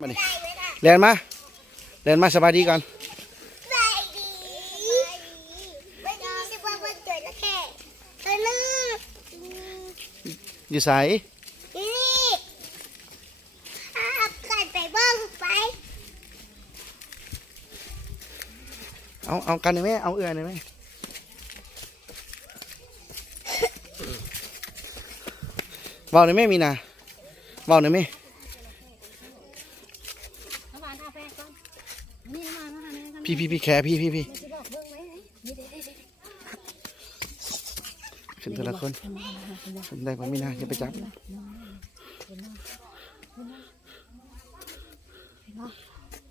มาดิเรียนมาสบายดีก่อนอยู่ใสเอากันได้ไหมเอาเอื้อได้ไหมเบาได้ไหมมีนาเบาได้ไหมพี่แคร์พี่ขึ้นแต่ละคนได้ผมมีนาอย่าไปจับ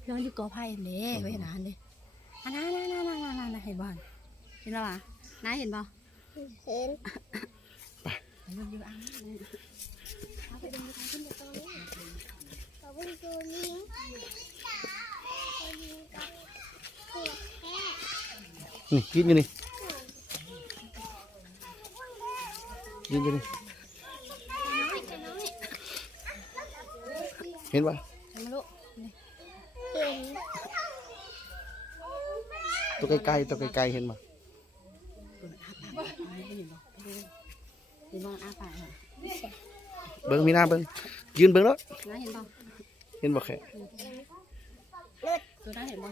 นอนอยู่กอไผ่เลยไว้นานเลยอันนั้นเห็นบ่เห็นบ่วะน้าเห็นบ่เห็นไปดูอ่างเอาไปดูทางขึ้นไปตรงนี้เอาไปดูลิงนี่ยืนอยู่นี่ยืนอยู่นี่เห็นป่ะตัวไกลเห็นป่ะเบิ้งมีหน้าเบิ้งยืนเบิ้งแล้วเห็นบ่แค่ตัวนั้นเห็นบ่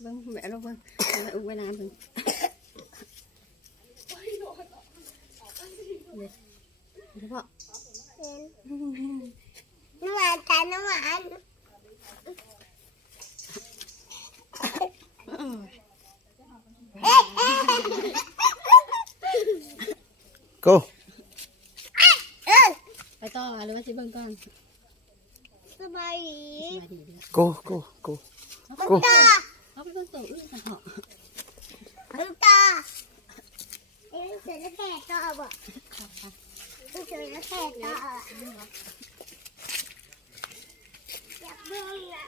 เบิ้งแม่เราเบิ้งอุ้งไว้น้ำเบิ้งเดี๋ยวพ่อน้ำหวานแต่น้ำหวานgo ไปต่อหรือว่าสิเบิ้งก่อนสบายดี go เอาไปเบิ้งตัวอื่นกันเถอะต่อเสือแล้วแค่ต่อบ่เสือแล้วแค่ต่ออยากเบิ่งนะ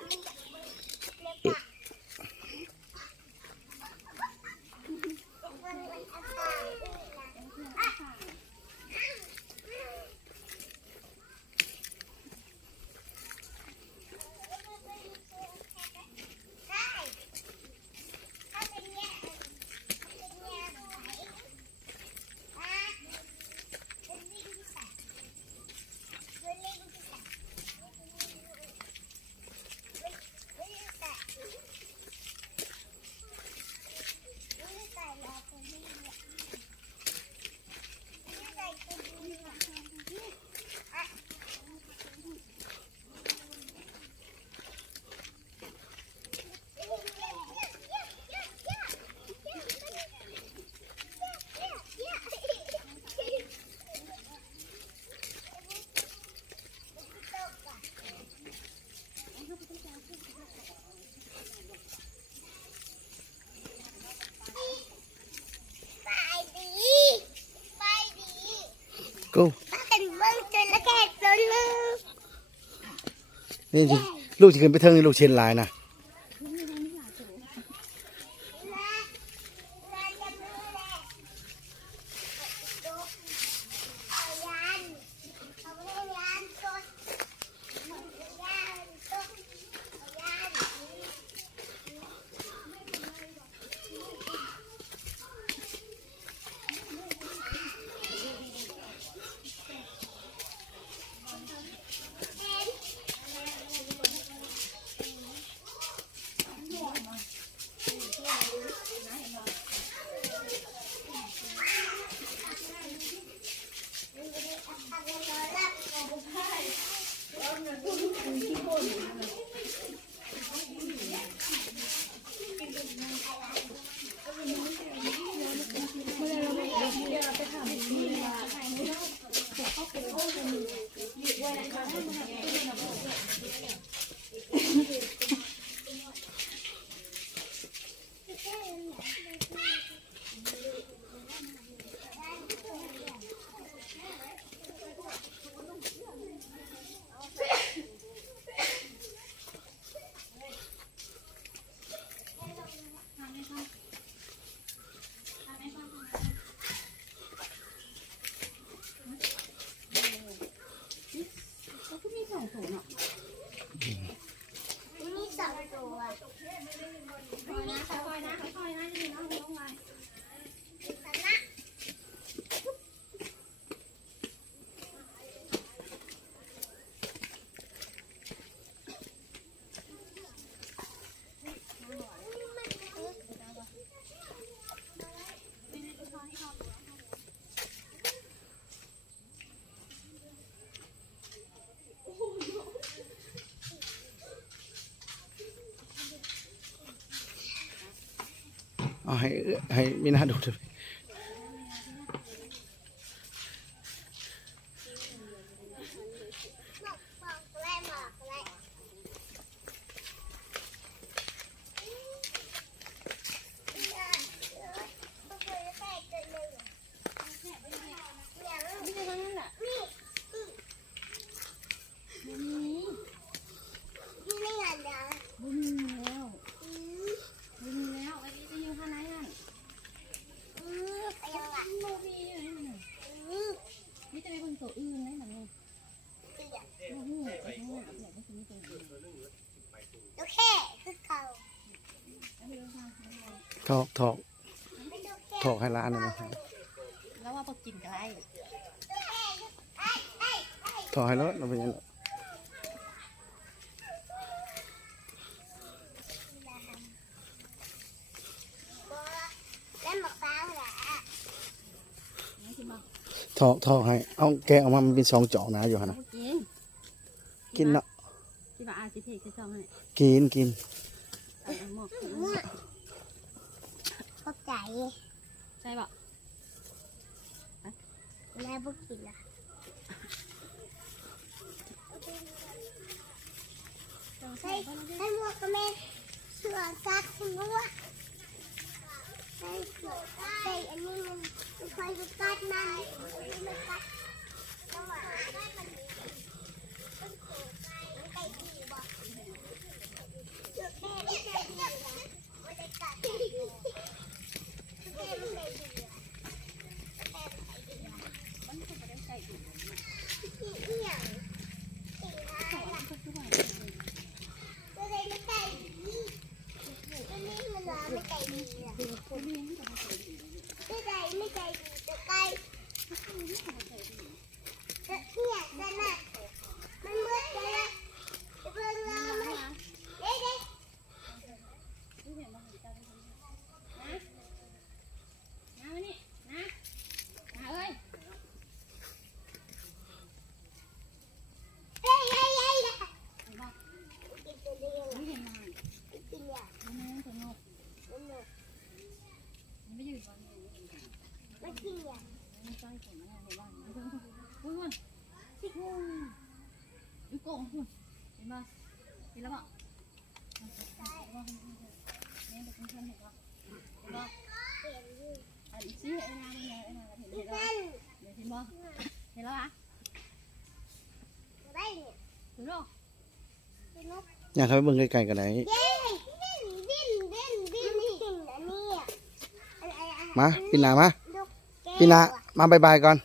go เป็นเบิ่งจนแล้วแค่ตัวนึงนี่ลูกจะขึ้นไปเทิงนี่ลูกเชียนลายนะ ให้มีหน้าดูด้วย ไม่ใช่นั่นแหละบุญแล้วไอ้จะอยู่ข้างในนั่นโมบีอยู่นี่น่ะนี่จะไปคนตัวอื่นเลยนะโอ้โหไอ้ข้างหน้าอยากได้คนนี้ตัวอื่น ถอกให้ร้านนะ แล้วว่าพอกินกันไร ถอกให้รถเราเป็นยังไง ไม่กินบ้าง ถอกให้เอาแกะออกมามันเป็น2 จอกนะอยู่ฮะนะ กิน กินเนาะ ที่บ้านอาสิเพกจะจองให้ กิน เอาหมกใช่ปะ แล้วบุกินละใส่หมวกกับแม่เสือซักหัวใส่อันนี้มันคอยดูกัดมันกัดจังหวะได้มันไก่ดีบ่แม่ไม่ใจดีนะไม่ได้กัดแม่ไม่ใจดีดูโกงคุณเห็นป่ะเห็นแล้วป่ะเนี่ยเป็นคนเห็นป่ะเห็นป่ะอันนี้ชื่อไอ้นางเห็นแล้วเห็นป่ะเห็นแล้วอ่ะดูหรอ อยากให้ไปเบิ่งไกลๆกันไหนมาปีหน้ามาบายบายก่อน